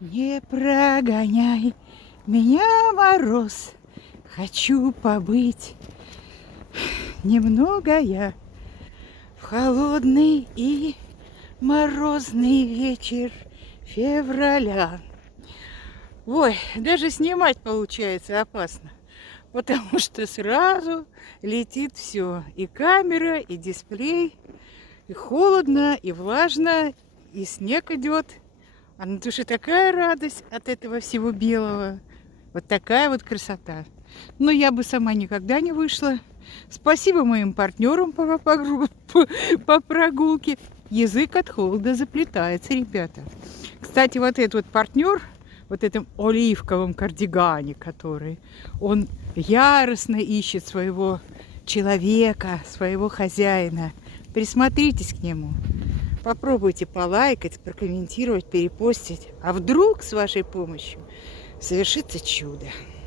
Не прогоняй меня, мороз, хочу побыть немного я в холодный и морозный вечер февраля. Ой, даже снимать получается опасно, потому что сразу летит все. И камера, и дисплей, и холодно, и влажно, и снег идет. А на душе такая радость от этого всего белого. Вот такая вот красота. Но я бы сама никогда не вышла. Спасибо моим партнерам по прогулке. Язык от холода заплетается, ребята. Кстати, вот этот вот партнер, вот этом оливковом кардигане, который, он яростно ищет своего человека, своего хозяина. Присмотритесь к нему. Попробуйте полайкать, прокомментировать, перепостить. А вдруг с вашей помощью совершится чудо.